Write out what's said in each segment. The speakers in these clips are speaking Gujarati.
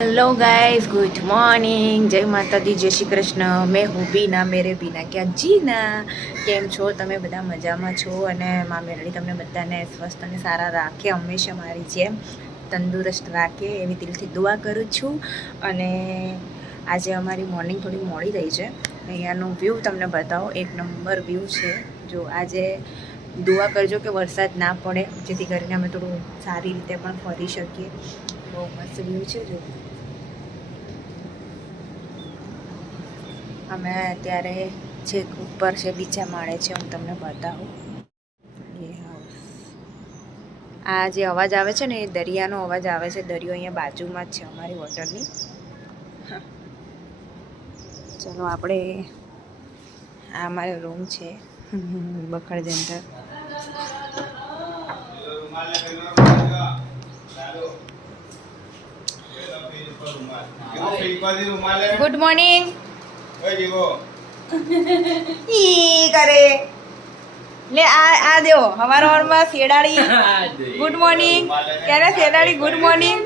हेलो गाइस, गुड मॉर्निंग, जय माता दी, जय श्री कृष्ण। मैं हूँ बीना, मेरे बीना क्या जीना। કેમ છો તમે બધા? મજામાં છો? અને મા મેરડી તમને બધાને સ્વસ્થ અને સારા રાખે, હંમેશા મારી જેમ તંદુરસ્ત રાખે એવી દિલથી દુઆ કરું છું। અને આજે અમારી મોર્નિંગ થોડી મોડી થઈ છે। અહીંયાનો વ્યૂ તમને બતાવો, એક નંબર વ્યૂ છે। જો આજે દુઆ કરજો કે વરસાદ ના પડે, જેથી કરીને અમે થોડું સારી રીતે પણ ફરી શકીએ। બહુ મસ્ત વ્યૂ છે। જો અમે અત્યારે છેક ઉપર છે, બીજા માળે છે, હું તમને બતાવું। એ હાઉસ, આ જે અવાજ આવે છે ને એ દરિયાનો અવાજ આવે છે। દરિયો અહીંયા બાજુમાં જ છે અમારી હોટલની। ચલો આપણે, આ અમારો રૂમ છે, બખડ જેન્ટર। ગુડ મોર્નિંગ ઈ કરે લે, આ દેવો હવારમાં શેડાળી ગુડ મોર્નિંગ ક્યારે? શેડાળી ગુડ મોર્નિંગ।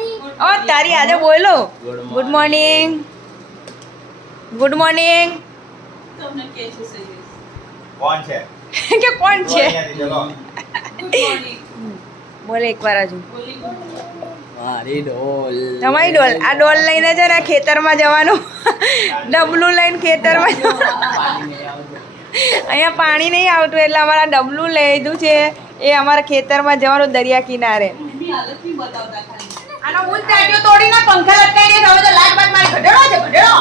ઓ તારી આજે બોલો ગુડ મોર્નિંગ, ગુડ મોર્નિંગ। કોણ છે કે કોણ છે? બોલે એકવાર હજુ। મારી ડોલ, તમારી ડોલ? આ ડોલ લઈને છે ને ખેતરમાં જવાનું, ડબલું લઈને ખેતરમાં અહીંયા પાણી નહીં આવતું એટલે અમારા ડબલું લઈ લીધું છે, એ અમારા ખેતરમાં જવાનું દરિયા કિનારે। આનો હું ટાટિયો તોડીને પંખા લટકાઈ દે, હવે તો લાઈટ બાદ મારી ઘડેડો છે, ઘડેડો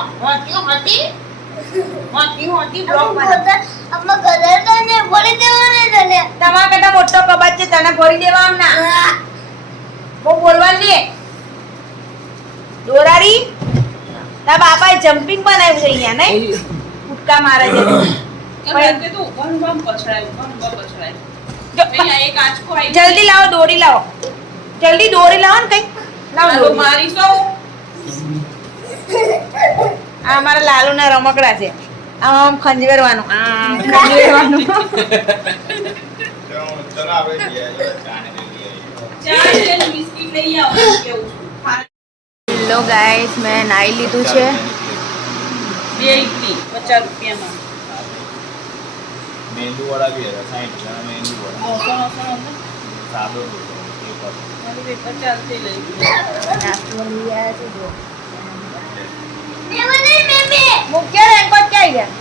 હોતી બ્લોક માં અમ્મા ગદર ને ભરી દેવાને તને તમારા કરતા મોટો કબાટ છે, તને ભરી દેવા આમ ના બહુ બોલવાનું નહીં। દોરારી તા બાપાએ જમ્પિંગ બનાવ્યું છે અહીંયા, નહીં કૂદકા મારે છે। જલ્દી લાવો, દોરી લાવો, જલ્દી દોરી લાવો ને, કઈક લાવો મારી સૌ। આ અમારા લાલુના રમકડા છે, આમ ખંજવેરવાનું, આમ ખંજવેરવાનું। હેલો ગાઈસ, મેં નાઈ લીધું છે। 2 ઇડલી 50 રૂપિયામાં। મેંદુ વડા બી હતા 60 જણા મેંદુ વડા સાદો મારી 50 થી લઈ નાસ્તો લઈ આવ્યા છે। જો મે મને મે મુખ્ય રેન્કોટ ક્યાં ગયા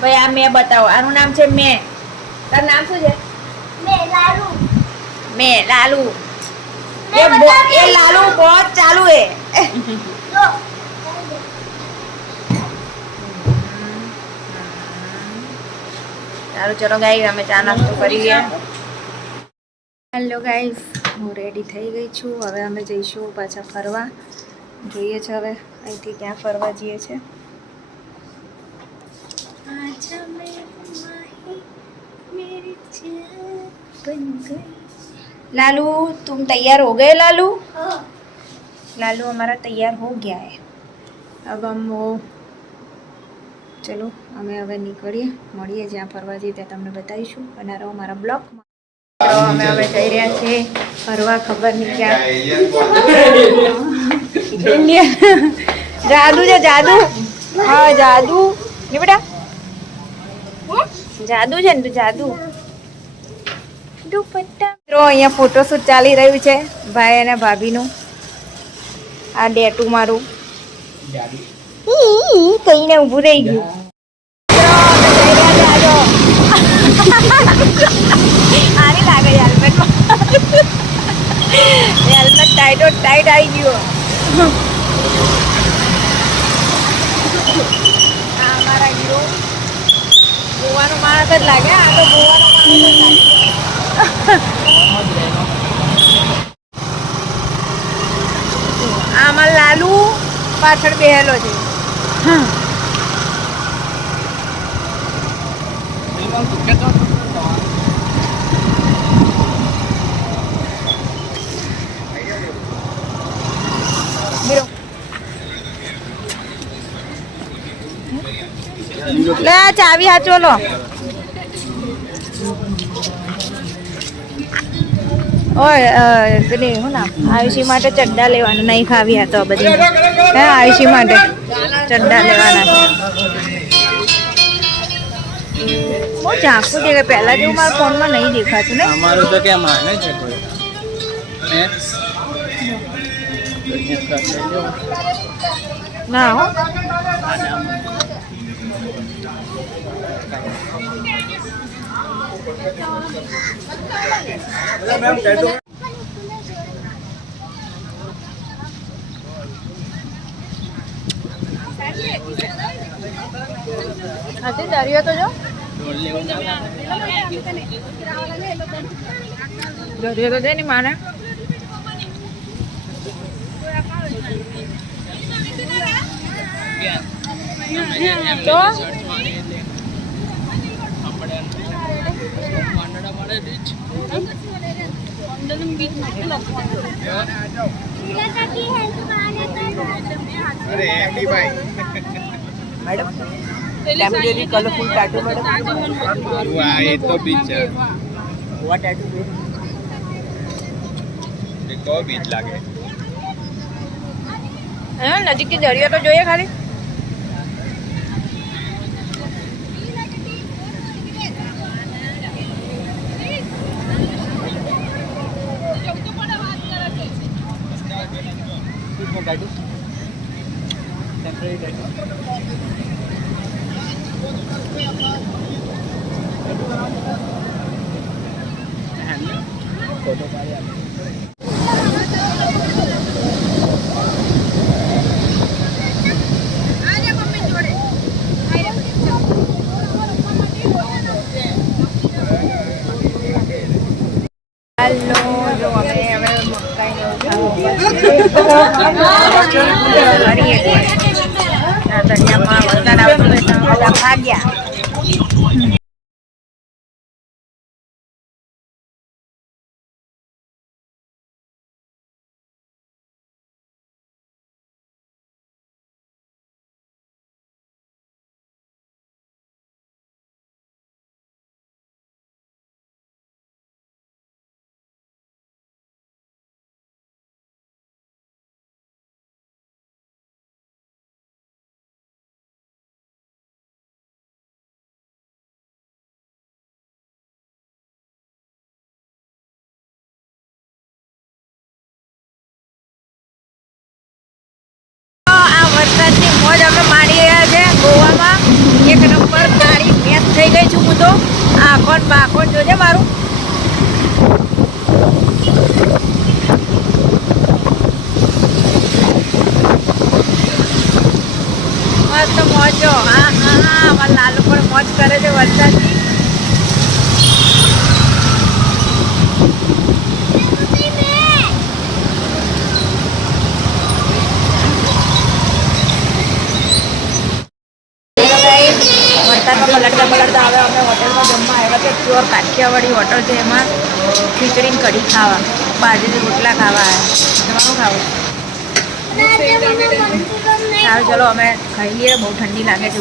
ભાઈ? આ મેં બતાવો, આનું નામ છે મેં। તારું નામ શું છે? મે લાલુ મેં લાલુ। मैं ये बता ये लालू बहुत चालू है। जो સારું ચલો ગાઈસ, અમે ચા નાસ્તો કરી ગયા। હેલો ગાઈસ, હું રેડી થઈ ગઈ છું। હવે અમે જઈશું પાછા ફરવા। જોઈએ છે હવે અહીંથી ક્યાં ફરવા જઈએ છે। लालू तुम तैयार हो गए? लालू लालू हमारा तैयार हो गया है। अब हम वो चलो અમે હવે નીકળીએ, મળીએ જ્યાં ફરવા જઈએ ત્યાં તમને બતાવીશું। બના રહો મારા બ્લોગમાં। અમે હવે જઈ રહ્યા છીએ ફરવા, ખબર નહીં ક્યાં। જાદુ છે, જાદુ। હા જાદુ ને બેટા, જાદુ છે ને, તું જાદુ દુપટ્ટા। મિત્રો અહીંયા ફોટોશૂટ ચાલી રહ્યું છે ભાઈ અને ભાભીનું। આ ડેટું મારું કહીને ઊભું રહી ગયું। આની લાગે હેલ્મેટમાં, હેલ્મેટ ટાઈટ ટાઈટ આવી ગયો। આ અમારા હીરો ગોવાનો માણસ જ લાગે। આ તો ગોવાનો માણસ જ લાગે। આમાં લાલુ પાછળ બેહેલો છે। લે ચાવી હાચો લો। ઓય પેલી હું નામ આયુષી માટે ચડ્ડા લેવાનું, નહીં ખાવી આ તો બધી। હા આયુષી માટે ચડ્ડા લેવાના છે. બહુ ઝાંખું દેખાય, પહેલા જેવું મારા ફોનમાં નહીં દેખાતું ને. અમારું તો ક્યાં માને છે કોઈ હે ના હો હાથી દરિયો તો જો દરિયો તો દે ની માને તો અરે એમડી ભાઈ madam temporary colourful tattoo madam વાહ એ તો બીચ છે વોટ ટાટુ એ તો બીચ લાગે હા નજીકથી દરિયો તો જોઈએ ખાલી હાલો જો અમે મકાઈને દરિયામાં વરસાદ આવતો બધા ભાગ્યા વરસાદની મોજ અમે માણી રહ્યા છે ગોવામાં. એક નંબર ગાડી મેચ થઈ ગઈ છું હું તો. આખોન બાખોન જોજે મારું. મસ્ત મોજો. હા હા અમારા લાલુ પણ મોજ કરે છે વરસાદની. વરસાદમાં પલટતા આવે અમે હોટલમાં જમવા આવ્યા છે. પ્યોર કાઠિયાવાડી હોટલ છે. એમાં ખીચડી ને કઢી ખાવા, બાજરી રોટલા ખાવા આવ્યા. તમારું ખાવું સારું ચલો અમે ખાઈ લઈએ. બહુ ઠંડી લાગે છે.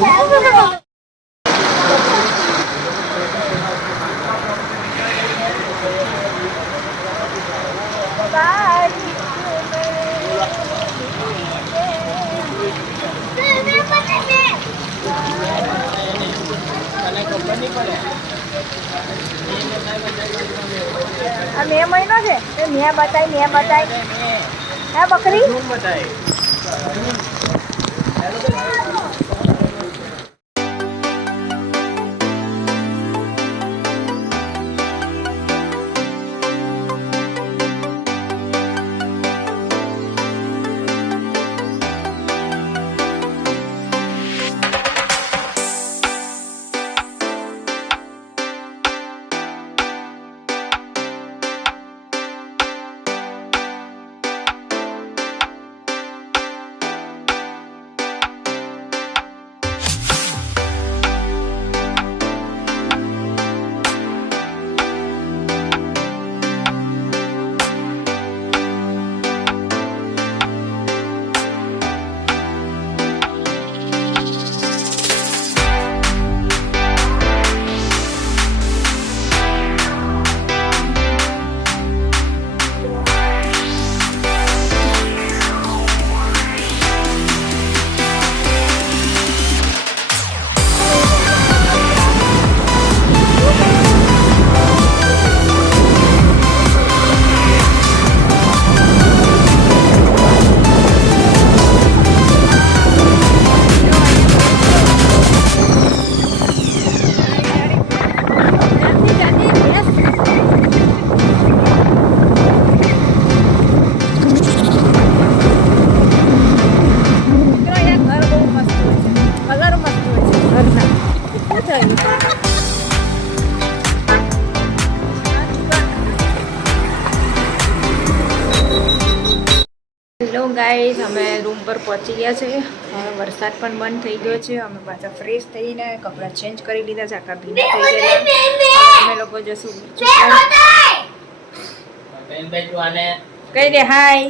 આ મે મહિનો છે મેં બતાય હે બકરી બતાય રૂમ પર પહોંચી ગયા છે. હવે વરસાદ પણ બંધ થઈ ગયો છે. અમે પાછા ફ્રેશ થઈને કપડાં ચેન્જ કરી લીધા છે. આખા ભીના થઈ ગયેલા. અમે લોકો જશું બીચ ઉપર. કહી દે હાય.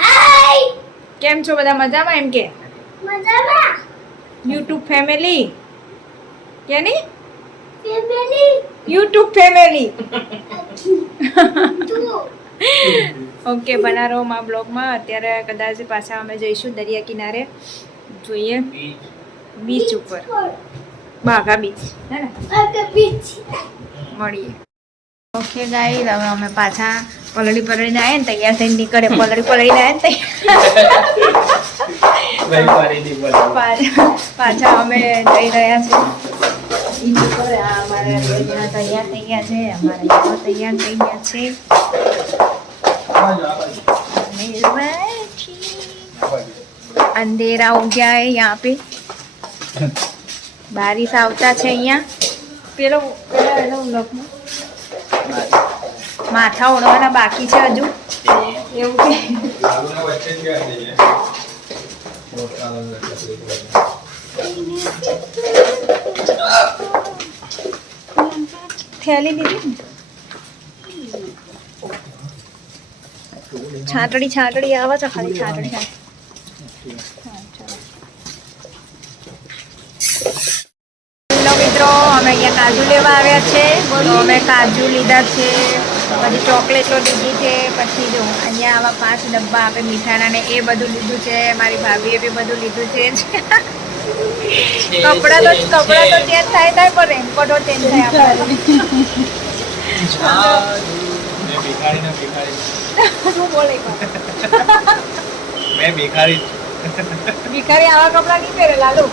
હાય કેમ છો બધા મજામાં? એમ કે મજામાં યુટ્યુબ ફેમિલી કે નહીં? Family YouTube family. તું ઓકે, બના રહો માં બ્લોગમાં. અત્યારે કદાચ પાછા અમે જઈશું દરિયા કિનારે. જોઈએ બીચ ઉપર, બાઘા બીચ હે ને, આકે બીચ મળીએ. ઓકે ગાઈસ, હવે અમે પાછા પલળી પલળીને આવ્યા ને તૈયાર થઈને નીકળે. પલળી પલળીને આવ્યા ને પાછા અમે જઈ રહ્યા છીએ બીચ ઉપર. આ અમારા તૈયાર થઈ ગયા છે, અમારા યારો તૈયાર થઈ ગયા છે. अंधेरा हो गया है यहाँ पे. बारिश આવતા છે અહીંયા. પેલો માથા ઓળવાના બાકી છે હજુ એવું કે થેલી લીધી ને. છાટડી છાટડી આવે છે ખાલી. છાટડી મિત્રો અમે અહીંયા કાજુ લેવા આવ્યા છે. તો અમે કાજુ લીધા છે, પછી ચોકલેટો લીધી છે, પછી જો અહીંયા આવા 5 ડબ્બા આપણે મીઠાના ને એ બધું લીધું છે. મારી ભાભીએ બી બધું લીધું છે. કપડાં તો ચેન્જ થાય પણ રેનકોટો ચેન્જ થાય આપણા. શું બોલે મેં ભિખારી ભિખારી આવા કપડાં નહીં પહેરે લાલુ.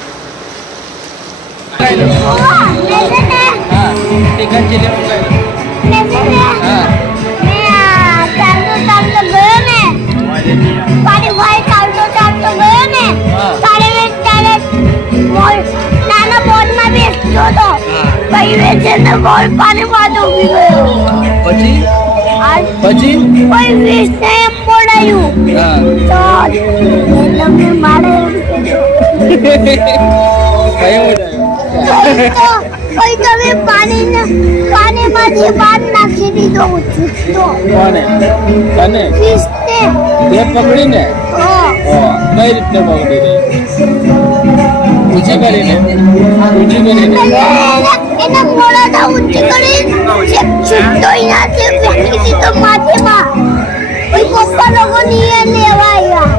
પાણીમાંથી બહાર નાખી દીધો. કોને તને ફિશને તે પકડીને કઈ રીતને પકડી ઊંચી કરીને એના મોઢા ઊંચી કરી છૂટો અહીંયાથી ફેંકી દીધો માટીમાં. પપ્પા લોકો નહીં લેવા આવ્યા.